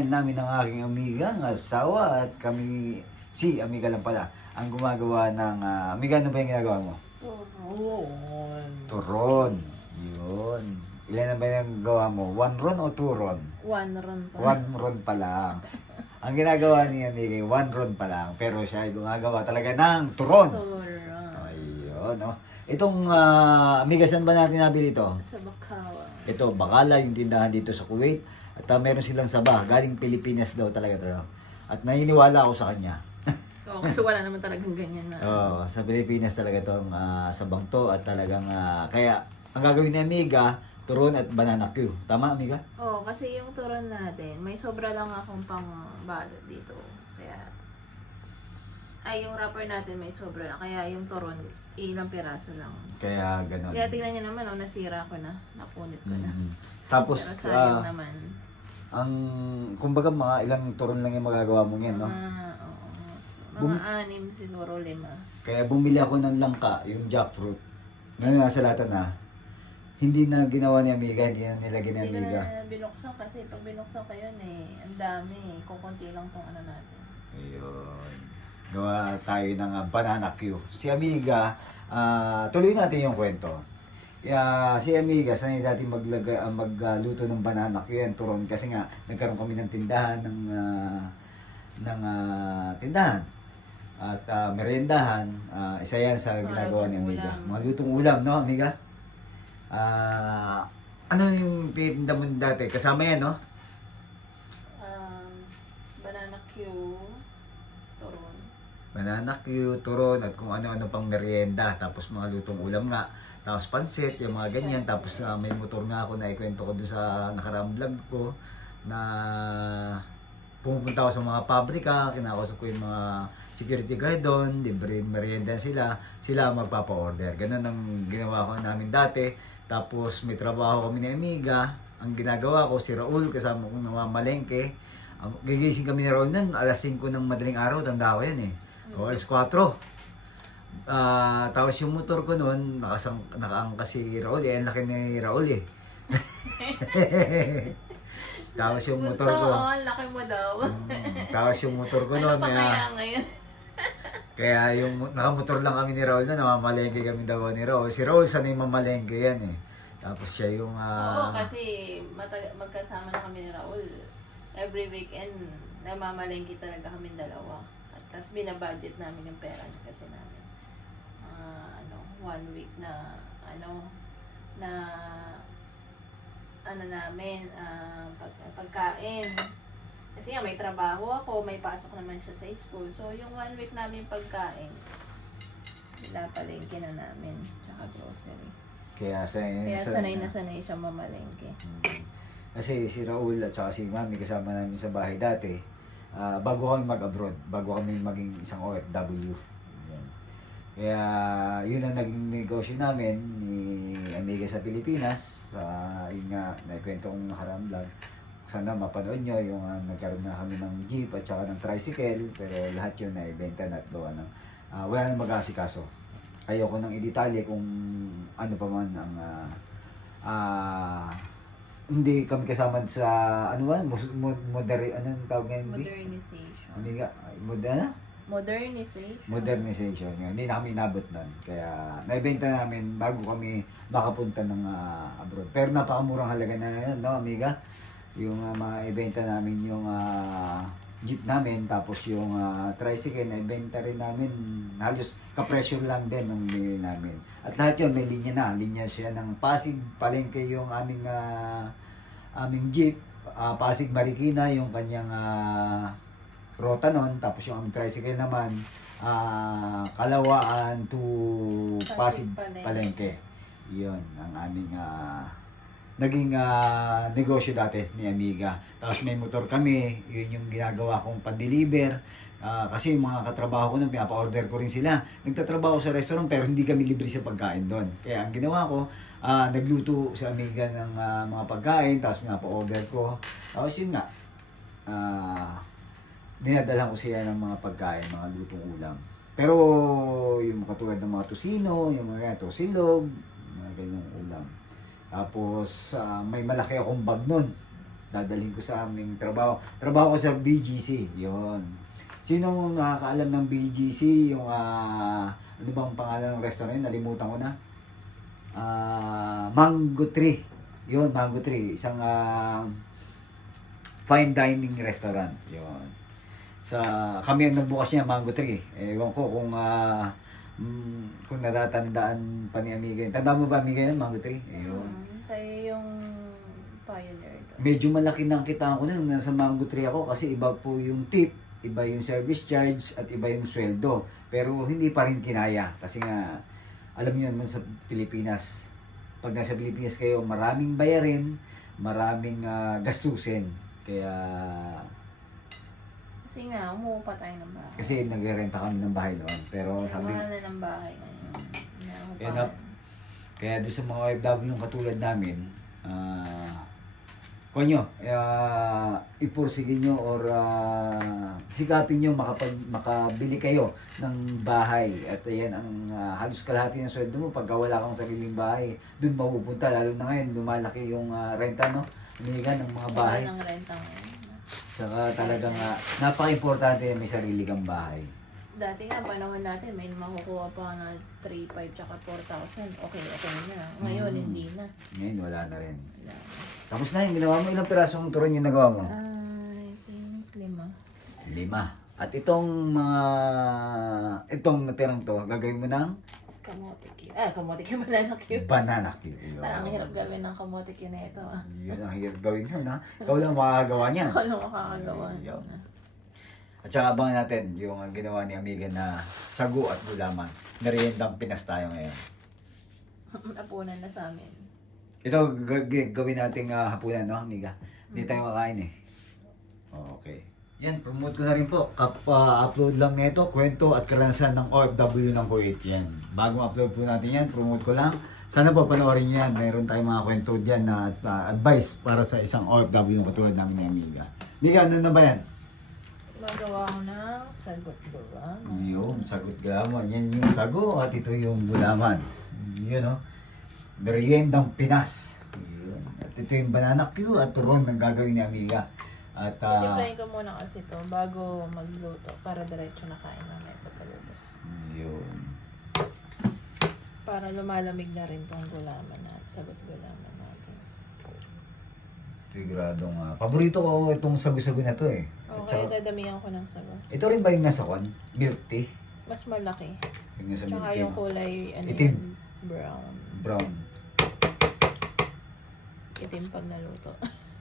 channel namin ng aking amiga, ng asawa at kami, si amiga lang pala, ang gumagawa ng, ah, amiga ano ba yung ginagawa mo? Turon. Turon. Yun. Ilan na ba yung gawa mo? One ron o two ron? One run pa. One ron pa lang. Ang ginagawa ni amiga, one ron pa lang. Pero siya ay gumagawa talaga ng turon. Turon. Ayun, no? Itong ah, amiga, saan ba natin nabili ito? Sa Bakawa. Ito, Bakala, yung tindahan dito sa Kuwait. At ah, meron silang sabah, galing Pilipinas daw talaga. ito. At naniniwala ako sa kanya. Oo, kasi wala naman talagang ganyan na. Oo, sa Pilipinas talaga itong ah, sabang to at talagang ah, kaya ang gagawin ni Amiga, turon at banana Q. Tama, Amiga? Oo, kasi yung turon natin, may sobra lang akong pang balot dito. Kaya, ay yung wrapper natin may sobra lang. Kaya yung turon, ilang piraso lang. Kaya ganun. Kaya tingnan nyo naman, oh, nasira ko na. Napunit ko na. Mhm. Tapos, Pero sayang ah, naman. ang, kumbaga mga ilang turon lang yung magagawa mo yan, no? Mga, oo. Mga Bum- anim siguro, lima. Kaya bumili ako ng langka, yung jackfruit. Ngayon nasa lata na. Hindi na ginawa ni Amiga, hindi na nilagyan ni Hindi ko Amiga. na binuksan kasi pag binuksan ko yun eh, ang dami eh. Kukunti lang tong ano natin. Ayun. Gawa tayo ng ah, banana Q. Si Amiga, ah, tuloy natin yung kwento. Kaya si Amiga, sanay dati maglaga, ah, magluto ng banana Q yan, turon. Kasi nga, nagkaroon kami ng tindahan ng, ah, ng ah, tindahan. At ah, meriendahan, ah, isa yan sa ginagawa ni Amiga. ulam. Mga lutong ulam, no Amiga? Ah, ano yung tinda mo dati? Kasama yan, no? Um, banana Q, turon. Banana Q, turon, at kung ano-ano pang merienda. Tapos mga lutong ulam nga. Tapos pansit, yung mga ganyan. Tapos ah, may motor nga ako na ikwento ko dun sa nakaraang vlog ko na pumupunta ako sa mga pabrika, kinakausap ko yung mga security guard doon, libre merienda sila, sila magpapa-order. Ganun ang ginawa ko namin dati. Tapos may trabaho kami ni Amiga. Ang ginagawa ko, si Raul, kasama kong namamalengke. Gigising kami ni Raul nun, alas 5 ng madaling araw, tanda ko yan eh. O alas 4. Ah, tapos yung motor ko noon, nakasang, nakaangka si Raul, eh, ang laki ni Raul eh. tapos yung motor ko, So, oh, ang laki mo daw. mm, tapos yung motor ko ano noon, pa kaya, kaya ngayon? kaya yung nakamotor lang kami ni Raul na namamalengke kami daw ni Raul. Si Raul sanay mamalengke yan eh. Tapos siya yung Oo, ah, kasi matag- magkasama na kami ni Raul. Every weekend, namamalengke talaga kami dalawa. Tapos binabudget namin yung pera kasi namin. Ah, ano, one week na, ano, na, ano namin, ah, pag, pagkain. Kasi nga, may trabaho ako, may pasok naman siya sa school. So, yung one week namin pagkain, pinapalengke na namin. Tsaka grocery. kaya sanay, Kaya sanay na. na sanay siya mamalengke. Mm. Kasi si Raul at saka si Mami kasama namin sa bahay dati, ah, bago kami mag-abroad, bago kami maging isang OFW. Yan. Kaya yun ang naging negosyo namin ni Amiga sa Pilipinas. Sa yun nga, naikwento kong nakaraang vlog. Sana mapanood nyo yung ah, nagkaroon na kami ng jeep at saka ng tricycle. Pero lahat yun na ibenta na at gawa ng ah, wala nang mag-asikaso. Ayoko nang i-detalye kung ano pa man ang ah, ah, hindi kami kasama sa ano ba? Mus- Mod, moder, anong tawag ngayon? Modernization. Amiga, mod, ano? Modernization. Modernization. Yun. Hindi na kami inabot nun. Kaya naibenta namin bago kami makapunta ng ah, abroad. Pero napakamurang halaga na yun, no, amiga? Yung uh, maibenta namin yung ah, jeep namin, tapos yung ah, tricycle, naibenta rin namin halos kapresyo lang din nung binili namin. At lahat yun, may linya na. Linya siya ng Pasig, palengke yung aming ah, aming jeep. Ah, Pasig Marikina, yung kanyang ah, rota nun. Tapos yung aming tricycle naman, ah, Kalawaan to Pasig Pasig Palengke. Palengke. Yun, ang aming ah, naging ah, negosyo dati ni Amiga. Tapos may motor kami, yun yung ginagawa kong pan-deliver. Ah, kasi yung mga katrabaho ko nun, pinapa-order ko rin sila. Nagtatrabaho sa restaurant pero hindi kami libre sa pagkain doon. Kaya ang ginawa ko, ah, nagluto sa Amiga ng ah, mga pagkain, tapos pinapa-order ko. Tapos yun nga, ah, dinadala ko siya ng mga pagkain, mga lutong ulam. Pero yung katulad ng mga tusino, yung mga tosilog, mga ganyang ulam. Tapos ah, may malaki akong bag nun. Dadalhin ko sa aming trabaho. Trabaho ko sa BGC. Yun. Sino ang nakakaalam ng BGC? Yung, ah, ano bang pangalan ng restaurant? Nalimutan ko na. Ah, Mango Tree. Yun, Mango Tree. Isang ah, fine dining restaurant. Yun. Sa kami ang nagbukas niya Mango Tree. Ewan ko kung ah, mm, kung natatandaan pa ni Amiga. yun. Tanda mo ba Amiga yun, Mango Tree? Ayun. Mm, kayo yung pioneer doon. Medyo malaki na ang kitaan ko na nung nasa Mango Tree ako kasi iba po yung tip, iba yung service charge at iba yung sweldo. Pero hindi pa rin kinaya kasi nga alam niyo naman sa Pilipinas, pag nasa Pilipinas kayo, maraming bayarin, maraming ah, gastusin. Kaya Kasi nga, umuupa tayo ng bahay. kasi nagrerenta kami ng bahay noon. Pero Kaya sabi mahal na ng bahay ngayon. Kaya na- Kaya doon sa mga OFW yung katulad namin, ah konyo, uh, ipursigin nyo or ah, sikapin nyo makapag, makabili kayo ng bahay. At ayan, ang ah, halos kalahati ng sweldo mo pagka wala kang sariling bahay, doon mapupunta. Lalo na ngayon, lumalaki yung ah, renta, no? Umiga ng mga bahay. Ng renta ngayon. Saka talagang uh, napaka-importante may sarili kang bahay. Dati nga, panahon natin, may makukuha pa na 3,500 tsaka 4,000. Okay, okay na. Ngayon, Mm. hindi na. Ngayon, wala na rin. Wala. Tapos na yung ginawa mo, ilang pirasong turon yung nagawa mo? I think lima. Lima. At itong mga, itong natirang to, gagawin mo ng Kamote Q. Ah, kamote Q banana Q. banana cue. Yun. Parang ang hirap gawin ng kamote Q na ito. Ah. Yun ang hirap gawin yun, ha? Ikaw lang makakagawa niyan. Ako lang makakagawa. Yun. At saka abangan natin yung ang ginawa ni Amiga na sagu at gulaman. Meriendang Pinas tayo ngayon. Napunan na sa amin. Ito, gawin nating ah, hapunan, no, Amiga? Hindi tayo kakain eh. Okay. Yan, promote ko na rin po. Kapa-upload lang nito, kwento at karanasan ng OFW ng Kuwait. Yan. Bagong upload po natin yan, promote ko lang. Sana po panoorin niyo yan. Meron tayong mga kwento dyan na ah, advice para sa isang OFW yung katulad namin ni Amiga. Amiga, ano na ba yan? Magawa ko ng sagot ba? Yung sagot gulaman. Yan yung sago at ito yung gulaman. Yun o. Meriendang Pinas. Yun. At ito yung banana Q at turon ng gagawin ni Amiga. At ah, Tiniplayin ko muna kasi ito bago magluto para diretso na kain mamaya pagkaluto. yun. Para lumalamig na rin tong gulaman at sagot gulaman natin. Siguradong ah, paborito ko itong sago-sago na to eh. Okay, saka, dadamihan ko ng sagot. ito rin ba yung nasa kon? Milk tea? Mas malaki. Yung nasa milk Tsaka tea. yung kulay, ano Itim. yun, brown. Brown. Itim pag naluto.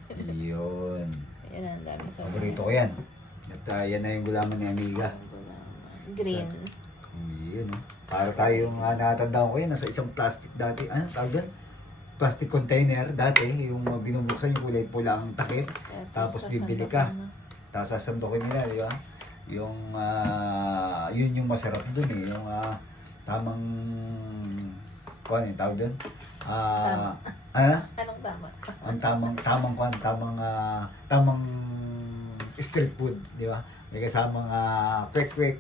yun. Yan ang daming sagot. Paborito ko yan. At ah, yan na yung gulaman ni Amiga. Green. Yun, oh. Para tayo yung uh, natandaan ko yun, nasa isang plastic dati, ano tawag doon? Plastic container dati, yung uh, binubuksan yung kulay pula ang takip, Tapos bibili ka. sasandukan mo. tapos sasandukin nila, di ba? Yung, ah, yun yung masarap doon eh, yung ah, tamang, kung ano yung tawag doon? Ah, ano? Anong tama? ang tamang tamang kwan tamang ah, tamang street food di ba may kasamang uh, quick quick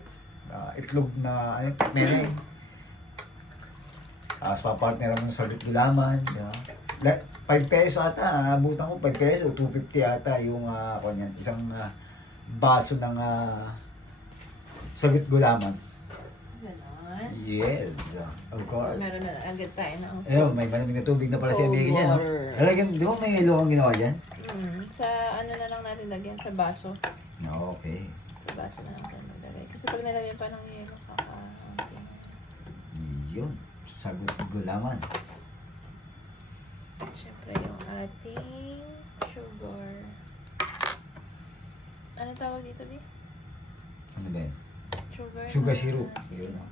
ah, itlog na ano nene tapos papartner mo sa gulaman di ba La- 5 peso ata abutan ko 5 peso 250 ata yung uh, kwan yan isang ah, baso ng uh, sagot gulaman Ganon. Yes of course Meron na agad tayo ng Ayun, may malamig na tubig na pala si Amiga dyan, no? water. Talagang, di ba may yelo kang ginawa dyan? Mm, sa ano na lang natin lagyan, sa baso. No, okay. Sa baso na lang tayo maglagay. Kasi pag nilagyan pa ng yelo, kaka... Yun, sagot gulaman. Siyempre yung ating sugar. Ano tawag dito, Bi? Ano ba yun? Sugar. Sugar na- syrup. Yun, no?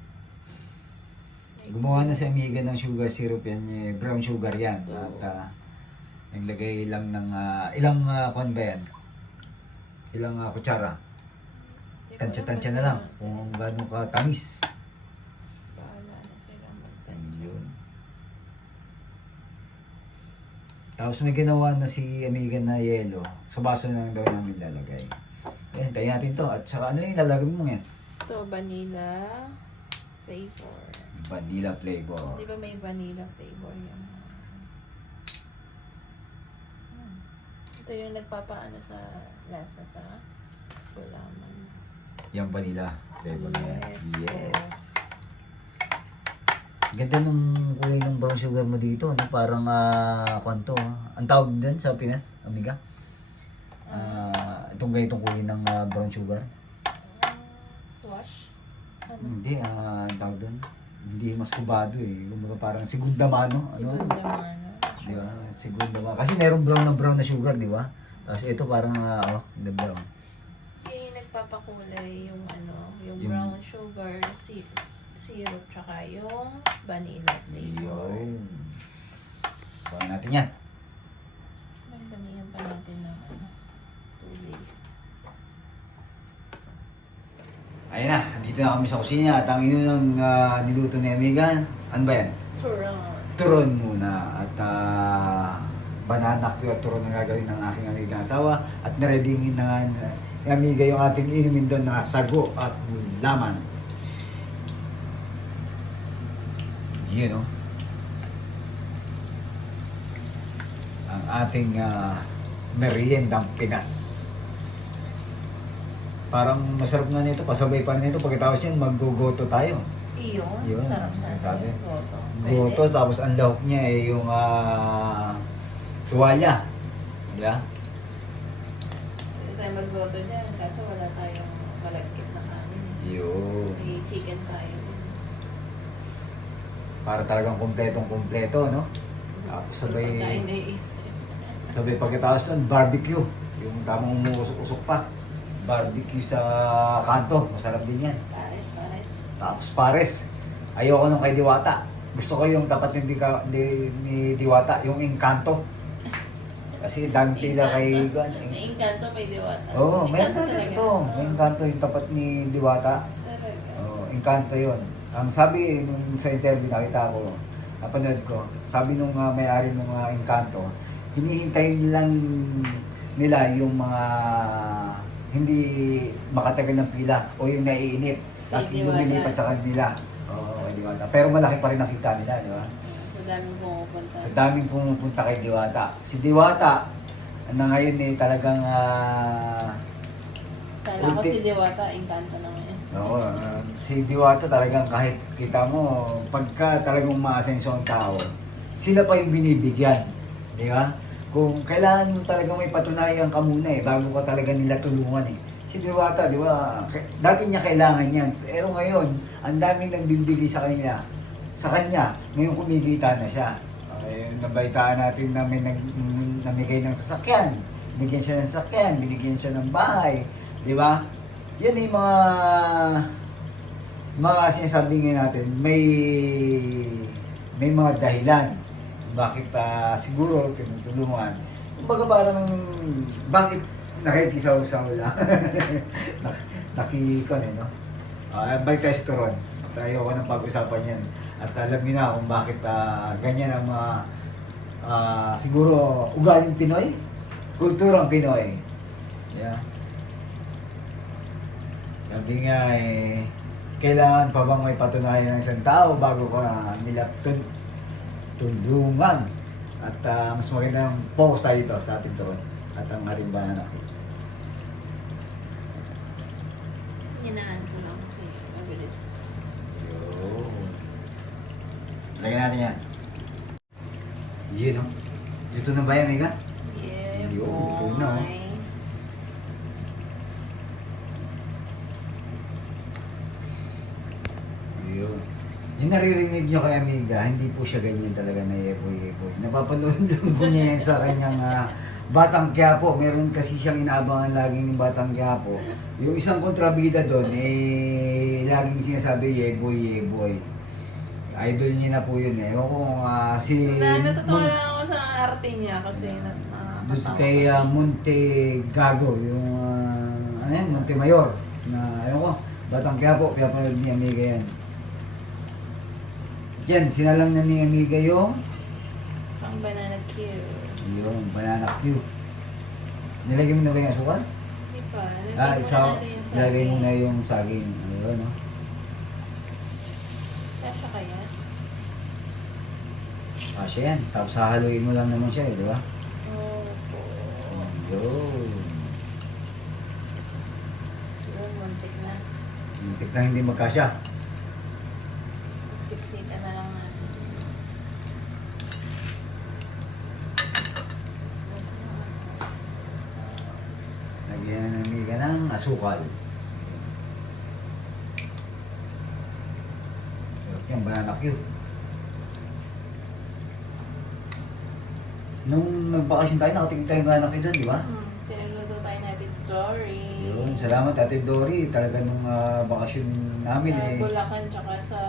Gumawa na si Amiga ng sugar syrup yan, eh, brown sugar yan. Oo. At ah, naglagay lang ng, ah, ilang uh, kwan ba yan? Ilang ah, kutsara? Tansya-tansya na lang kung gano'ng katamis. Bahala na sila magtansya. Tapos may ginawa na si Amiga na yelo. Sa baso na lang daw namin lalagay. Ayan, tayo natin to. At saka ano yung lalagay mo yan? Ito, vanilla flavor. Vanilla flavor. Di ba may vanilla flavor yung... Hmm. Ito yung nagpapaano sa lasa sa gulaman. Yung vanilla. flavor. Yes. Yes. Ganda nung kulay ng brown sugar mo dito, no? Parang ah, kwanto, ah. Ang tawag dyan sa Pinas, amiga? Ah, itong ganitong kulay ng ah, brown sugar. Wash? Ano? Hindi, ah, ang tawag doon. Hindi mas kubado eh. Kumbaga parang segunda mano. Ano? Segunda mano. Di ba? Segunda mano. Kasi merong brown na brown na sugar, di ba? Tapos ito parang, ah, oh, the brown. Yung nagpapakulay yung ano, yung, Yung- brown sugar, si syrup, tsaka yung vanilla flavor. Yun. So, natin yan. Magdamihan pa natin ng ano, tubig. Ayun na, dito na kami sa kusina at ang inunang ah, niluto ni Amiga, ano ba yan? Turon. Turon muna at ah, banana cue at turon ang gagawin ng aking amiga asawa at naready na nga ni Amiga yung ating inumin doon na sago at laman. Yun oh. Ang ating uh, meriendang Pinas. Parang masarap nga nito, kasabay pa nito. Pagkatapos yan, maggogoto tayo. Iyon. Yun, Sarap sa sinasabi. Goto. Goto, tapos ang lahok niya eh yung ah, tuwalya. Diba? Pwede tayo maggoto dyan, kaso wala tayong malagkit na kanin. Yun. May chicken tayo. Para talagang kumpletong kumpleto, no? Tapos sabay, Pagkain na is- sabay pagkatapos nun, barbecue. Yung tamang umuusok-usok pa. Barbecue sa kanto. Masarap din yan. Pares, pares. Tapos pares. Ayoko nung kay Diwata. Gusto ko yung tapat ni, Dika, ni, ni Diwata, yung Encanto. Kasi dami pila kay... May inkanto, may diwata. Oo, oh, meron talaga. ito. May Encanto yung tapat ni Diwata. Talaga. Oh, Encanto yun. Ang sabi nung sa interview nakita ko, napanood ko, sabi nung uh, may-ari nung uh, Encanto, hinihintay lang nila yung mga hindi makatagal ng pila o yung naiinip. Tapos Diwata. lumilipat sa kanila. Oo, kay Diwata. Pero malaki pa rin nakita nila, di ba? Sa daming pumupunta. Sa daming pumupunta kay Diwata. Si Diwata, na ngayon eh talagang ah, Kala ko si Diwata, inkanto na ngayon. Oo, ah, si Diwata talagang kahit kita mo, pagka talagang maasenso ang tao, sila pa yung binibigyan. Di ba? Kung kailangan mo talagang may patunayan ka muna eh, bago ka talaga nila tulungan eh. Si Diwata, di ba, dati niya kailangan yan. Pero ngayon, ang daming nagbibigay sa kanya. Sa kanya, ngayon kumikita na siya. Ay, nabaitaan natin na may nag, namigay ng sasakyan. Binigyan siya ng sasakyan, binigyan siya ng bahay. Di ba? Yan yung mga mga sinasabi nga natin, may may mga dahilan bakit pa siguro tinutulungan. Kumbaga parang bakit nakikisaw-saw lang. Nak- Nakikon eh, no? Uh, balik tayo sa Turon. Tayo ko nang pag-usapan yan. At alam niyo na kung bakit ah, ganyan ang mga ah, siguro ugaling Pinoy, kulturang Pinoy. Yeah. Sabi nga eh, kailangan pa bang may patunayan ng isang tao bago ka nila tulungan. At ah, mas magandang focus tayo dito sa ating turon at ang ating banana cake. Hinaan ko lang kasi mabilis. Lagyan natin yan. Yun, no? Dito na ba yan, Mega? Yeah, Yun, ito na, oh. boy. Yun. Yung naririnig nyo kay Amiga, hindi po siya ganyan talaga na yepoy-yepoy. Napapanood lang po niya yan sa kanyang ah, Batang Quiapo. Meron kasi siyang inaabangan lagi ng Batang Quiapo. Yung isang kontrabida doon, eh, laging sinasabi, yeboy, yeboy. Idol niya na po yun eh. Ewan ko kung ah, si... Na, natutuwa Mon- lang ako sa arte niya kasi na, doon sa nakakatawa kay ah, Monte Gago, yung ah, ano yan, Monte Mayor. Na, ewan ko, Batang Quiapo, pinapanood ni Amiga yan. Yan, sinalang na ni Amiga yung Pang banana cue. yung banana Q. Nilagay mo na ba yung asukal? Di pa. lagyan Ah, isa, natin yung ilagay mo na yung saging. Ayun, no? Kasha kaya? Kasya yan. Tapos hahaluin mo lang naman siya, eh, di ba? Opo. Yun. Yun, muntik na. Muntik na hindi magkasya. Siksika na lang natin. Lagyan na ng miga ng asukal. Sarap yung banana cue. Nung nagbakasyon tayo, nakatingin tayo ng banana cue doon, di ba? Hmm, Pinagluto tayo natin, Dory. Yun, salamat Ate Dory. Talaga nung ah, bakasyon namin Sa eh. Bulacan tsaka sa.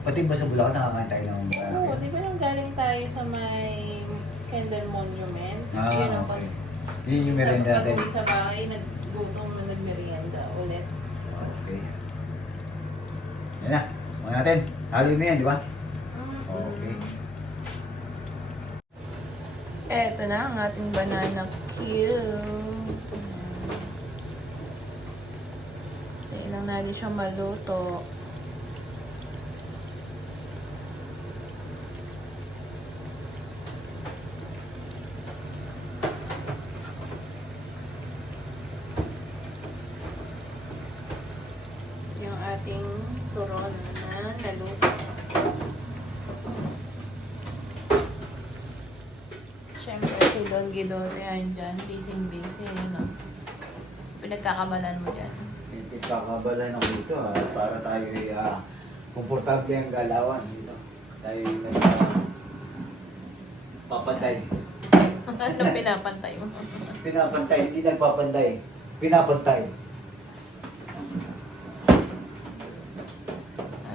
Pati ba sa Bulacan nakakain tayo ng banana Oo, di ba nung galing tayo sa may Kendall Monument? Ah, Yun ang okay. pag- Yun yung merienda sa, natin. Pag-uwi sa bahay, naggutom na nagmerienda ulit. So, Okay. Yan na. Mga natin. Halo mo yan, di ba? mm, Okay. Eto na ang ating banana cue. Tayo lang natin siya maluto. Yung ating turon na naluto. Siyempre, Guidote yan dyan. Busy-busy, no? Pinagkakabalan mo dyan. Hindi kakabala ng dito ha. Para tayo ay ah, komportable ang galawan dito. Tayo ay papantay. ano pinapantay mo? Pinapantay, hindi nagpapantay. Pinapantay.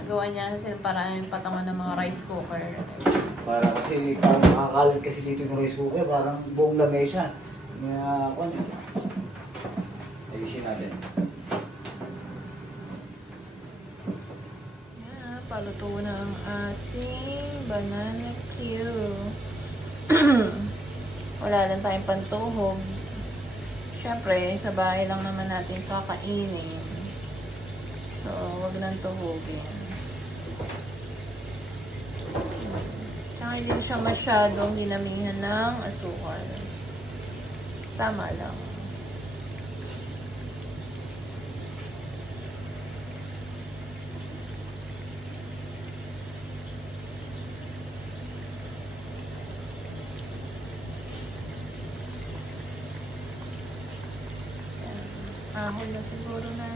Gawa niya kasi parang yung patungan ng mga rice cooker. Para kasi parang nakakalat kasi dito ng rice cooker, parang buong lamesa. Kaya, kung ayusin natin. Yeah, paluto na ang ating banana cue. Wala lang tayong pantuhog. Siyempre, sa bahay lang naman natin kakainin. So, wag nang tuhogin. Kaya hindi siya masyadong dinamihan ng asukal. Tama lang. Ahon na siguro natin.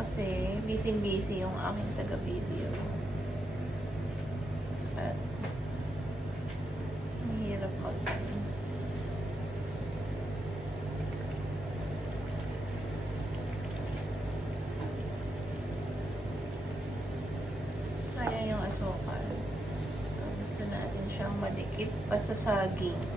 kasi busy-busy yung aking taga-video. At ang hirap mag Sayang so, yung asukal. So, gusto natin siyang madikit pa sa saging.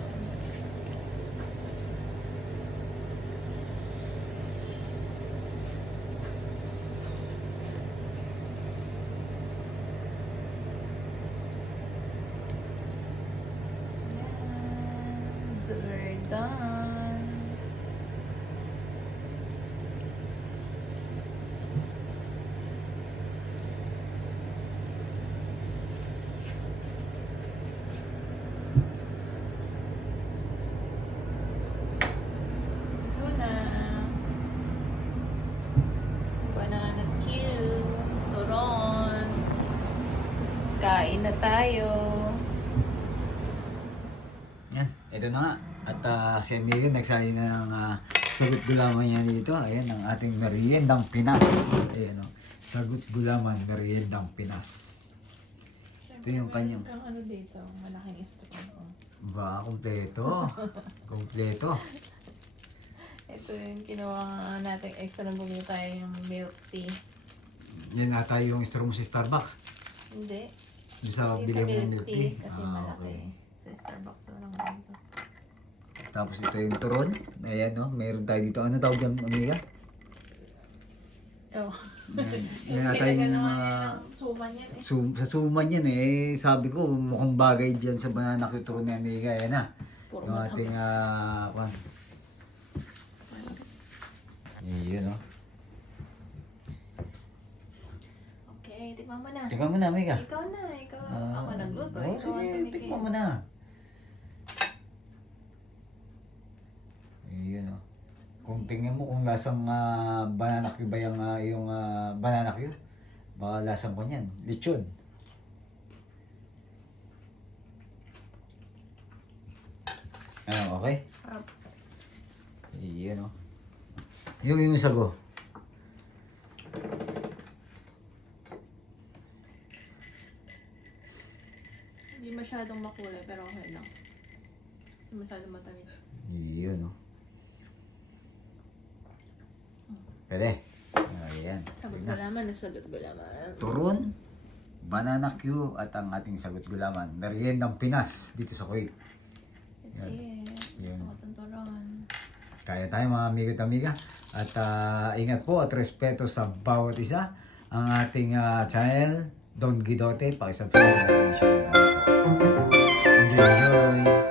Tayo. Yan, ito na nga. At ah, si Amiga nagsabi na ng uh, sagot gulaman niya dito. Ayan, ang ating meriendang Pinas. Ayan o. Sagot gulaman, meriendang Pinas. Ito yung kanyang- Ang ano dito, malaking instrument. Ba, kompleto. kompleto. Ito yung kinuha natin extra na bumili tayo yung milk tea. Yan ata yung instro mo sa Starbucks. Hindi. Sa Yung mo ng milk tea. Kasi Ah, malaki. okay. Sa Starbucks walang ganito. Tapos ito yung turon. Ayan no, meron tayo dito. Ano tawag yan, amiga? Oh. Yan, yan ata yung mga... naman yan ng suman yan eh. Sum, sa suman yan eh. Sabi ko, mukhang bagay dyan sa banana cue turon ni amiga. Ayan na. Puro Yung ating, matamis. ah, kwan. Iyon no. Okay, tikman mo na. Tingnan mo na, amiga. Ikaw na, ikaw. Ah, ako nagluto. oh, ikaw ang sige, tumikim. Tingnan mo na. Iyon no. Kung tingnan mo kung lasang ah, banana cue ba yung, ah, yung ah, banana cue, baka lasang ko niyan. Lechon. Ano, okay? Ah, Iyon no. Yung yung sago. Hindi masyadong makulay, pero okay lang. Kasi masyadong matamis. Iyon no. Pwede. Ayan. Sagot Tingnan. gulaman, nasagot gulaman. Turon, Banana Q at ang ating sagot gulaman. Meriendang Pinas dito sa Kuwait. That's it. Yan. Sagot ng turon. Kaya tayo mga amigo at amiga. At ah, ingat po at respeto sa bawat isa. Ang ating ah, channel, Don Guidote, pakisubscribe na rin siya. Enjoy, enjoy!